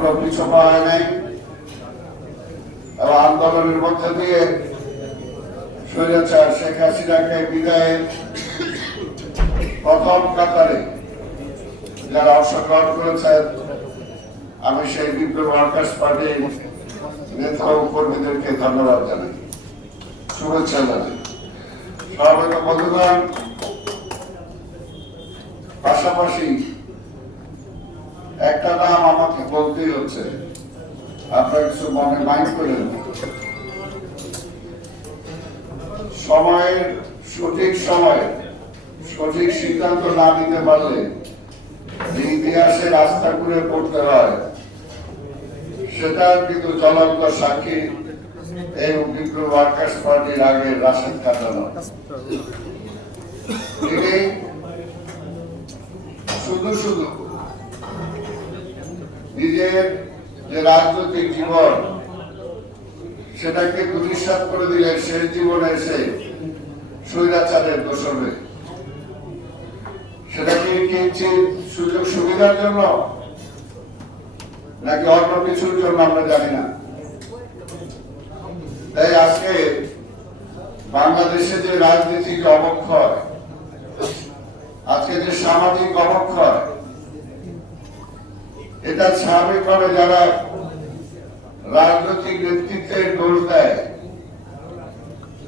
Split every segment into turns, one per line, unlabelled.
এখনও পিছু পাওয়া নাই। এবং আন্দোলনের মধ্যে দিয়ে স্বৈরাচার শেখ হাসিনাকে বিদায়ের প্রথম কাতারে যারা অংশগ্রহণ করেছেন, আমি সেই বিপ্লব ওয়ার্কার্স পার্টির নেতা ও কর্মীদেরকে ধন্যবাদ জানাই। শুভেচ্ছা জানাই। সর্বত বন্ধুগণ, পাশাপাশি আমাকে বলতেই হচ্ছে। আপনার কিছু মনে মাইন্ড করেন। সময়ের সঠিক সময়ে, সঠিক সিদ্ধান্ত না নিতে পারলে ইতিহাসে রাস্তা ঘুরে পড়তে হয়। সেটার কিন্তু জ্বলন্ত সাক্ষী এই বিপ্লব ওয়ার্কার্স পার্টির আগের রাশেদ কাটানো শুধু শুধু নিজের যে রাজনৈতিক জীবন, সেটাকে দুলিশাত করে দিলেন শেষ জীবনে এসে স্বৈরাচারের দোষরে সেটাকে কিনছি সুযোগ সুবিধার জন্য, নাকি অন্য কিছুর জন্য আমরা জানি না। তাই আজকে বাংলাদেশে যে রাজনীতিক অবক্ষয় আজকে যে সামাজিক অবক্ষয় এটা স্বাভাবিকভাবে যারা রাজনৈতিক নেতৃত্বের দোষ দেয়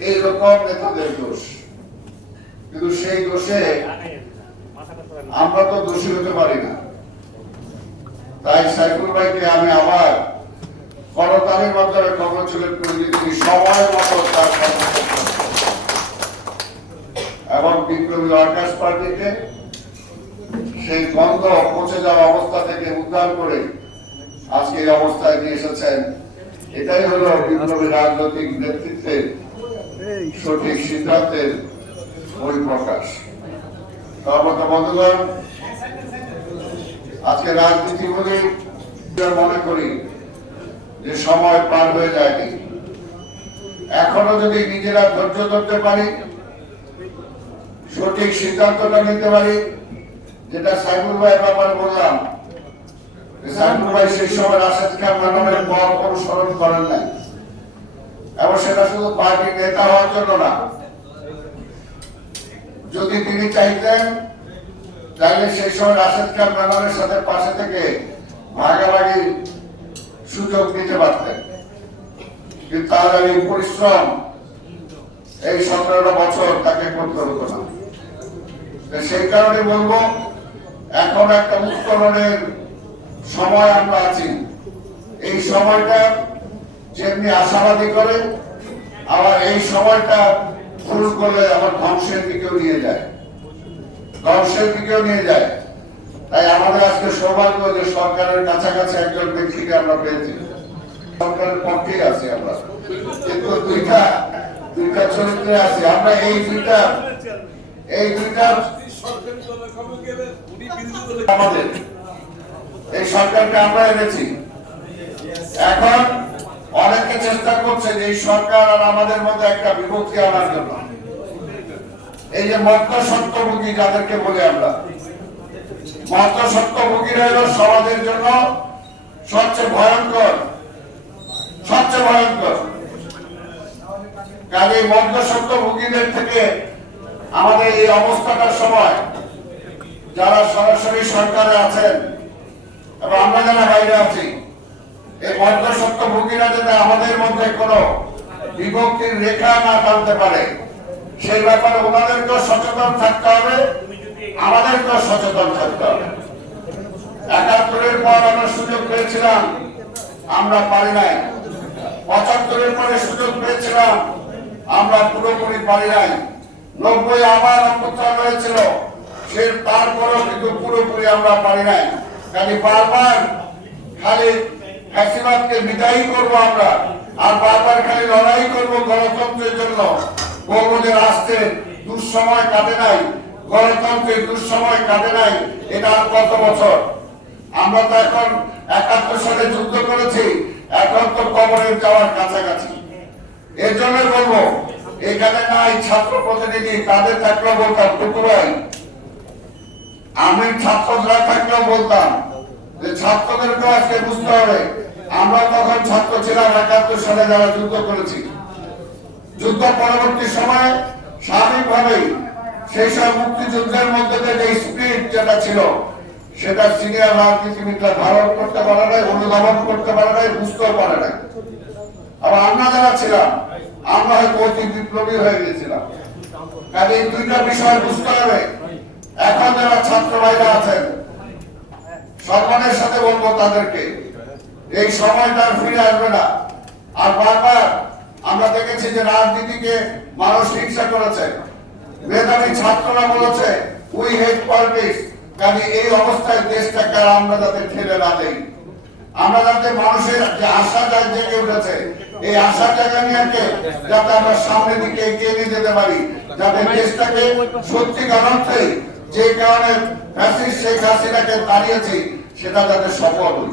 এইরকম নেতাদের দোষ। কিন্তু সেই দোষে আমরা তো দোষী হতে পারি না। তাই সাইফুল ভাইকে আমি আবার করতালির মাধ্যমে কংগ্রেচুলেট করে তিনি সময় মতো তার এবং বিপ্লবী ওয়ার্কার্স পার্টিকে সেই গন্ধ পচে যাওয়া অবস্থা থেকে উদ্ধার করে আজকে এই অবস্থায় নিয়ে এসেছেন। এটাই হলো বিপ্লবী রাজনৈতিক নেতৃত্বের সঠিক সিদ্ধান্তের সর্বত বন্ধুগণ, আজকে রাজনীতি বলে মনে করি যে সময় পার হয়ে যায়নি। এখনও যদি নিজেরা ধৈর্য ধরতে পারি, সঠিক সিদ্ধান্তটা নিতে পারি যেটা সাইবুল ভাইয়ের ব্যাপারে বললাম, যে সাইবুল ভাই সেই সময় রাশেদ খান ম্যাডামের পথ অনুসরণ করেন নাই। এবং সেটা শুধু পার্টি নেতা হওয়ার জন্য না, যদি তিনি চাইতেন, তাহলে সেই সময় রাশেদ খান ম্যাডামের সাথে পাশে থেকে ভাগাভাগি সুযোগ দিতে পারতেন। কিন্তু তার এই পরিশ্রম, এই সতেরো বছর তাকে করতে হতো না। সেই কারণে বলব এখন একটা উত্তরণের সময় আমরা আছি। এই সময়টা যেমনি আশাবাদী করে, আবার এই সময়টা ভুল করলে আবার ধ্বংসের দিকেও নিয়ে যায়। ধ্বংসের দিকেও নিয়ে যায়। তাই আমাদের আজকে সৌভাগ্য যে সরকারের কাছাকাছি একজন ব্যক্তিকে আমরা পেয়েছি। সরকারের পক্ষেই আছি আমরা। কিন্তু দুইটা দুইটা চরিত্রে আছি। আমরা এই দুইটা এই দুইটা আমাদের। এই সরকারকে আমরা এনেছি। এখন অনেকে চেষ্টা করছে যে এই সরকার আর আমাদের মধ্যে একটা বিভক্তি আনার জন্য। এই যে মধ্য সত্যভোগী যাদেরকে বলি আমরা, মধ্য সত্যভোগীরা হলো সমাজের জন্য সবচেয়ে ভয়ঙ্কর সবচেয়ে ভয়ঙ্কর। কাজে মধ্য সত্যভোগীদের থেকে আমাদের এই অবস্থাটার সময় যারা সরাসরি সরকারে আছেন এবং আমরা যারা বাইরে আছি, এই মধ্য সত্যভোগীরা যাতে আমাদের মধ্যে কোনো বিভক্তির রেখা না টানতে পারে, সেই ব্যাপারে ওনাদেরকেও সচেতন থাকতে হবে, আমাদেরকেও সচেতন থাকতে হবে। একাত্তরের পর আমরা সুযোগ পেয়েছিলাম, আমরা পারি নাই। পঁচাত্তরের পরে সুযোগ পেয়েছিলাম, আমরা পুরোপুরি পারি নাই। নব্বই আবার অভ্যুত্থান হয়েছিল। সে তারপরেও কিন্তু পুরোপুরি আমরা পারি নাই। খালি বারবার খালি ফ্যাসিবাদকে বিদায়ী করব আমরা, আর বারবার খালি লড়াই করব গণতন্ত্রের জন্য। বঙ্গদের আসতে দুঃসময় কাটে নাই, গণতন্ত্রের দুঃসময় কাটে নাই, এটা আর কত বছর? আমরা তো এখন একাত্তর সালে যুদ্ধ করেছি, এখন তো কবরের যাওয়ার কাছাকাছি। এর জন্য বলব এখানে নাই ছাত্র প্রতিনিধি, তাদের থাকলেও বলতাম, টুকু ভাই, আমি ছাত্ররা থাকলেও বলতাম যে ছাত্রদেরকে আজকে বুঝতে হবে। আমরা তখন ছাত্র ছিলাম একাত্তর সালে যারা যুদ্ধ করেছি। যুদ্ধ পরবর্তী সময়ে স্বাভাবিকভাবেই সেই সব মুক্তিযুদ্ধের মধ্যে যে স্পিরিট যেটা ছিল, সেটা সিনিয়র রাজনীতিবিদরা ধারণ করতে পারে নাই, অনুধাবন করতে পারে নাই, বুঝতেও পারে নাই। আবার আমরা যারা ছিলাম আমরা হয়তো বিপ্লবী হয়ে গেছিলাম। কাজে এই দুইটা বিষয় বুঝতে হবে। এখন যারা ছাত্র ভাইরা আছেন, সম্মানের সাথে বলব তাদেরকে, এই সময়টা ফিরে আসবে না। আর বারবার আমরা দেখেছি যে রাজনীতিকে মানুষ হিংসা করেছে। মেধাবী ছাত্ররা বলেছে উই হেট পলিটিক্স কাজে এই অবস্থায় দেশটাকে আমরা যাতে ঠেলে না দেই। আমরা যাতে মানুষের যে আশা জেগে উঠেছে এই আশা জায়গা নিয়ে যাতে আমরা সামনের দিকে এগিয়ে নিয়ে যেতে পারি। যাতে দেশটাকে সত্যিকার অর্থে যে কারণে ফ্যাসিস্ট শেখ হাসিনাকে দাঁড়িয়েছি, সেটা যাতে সফল হই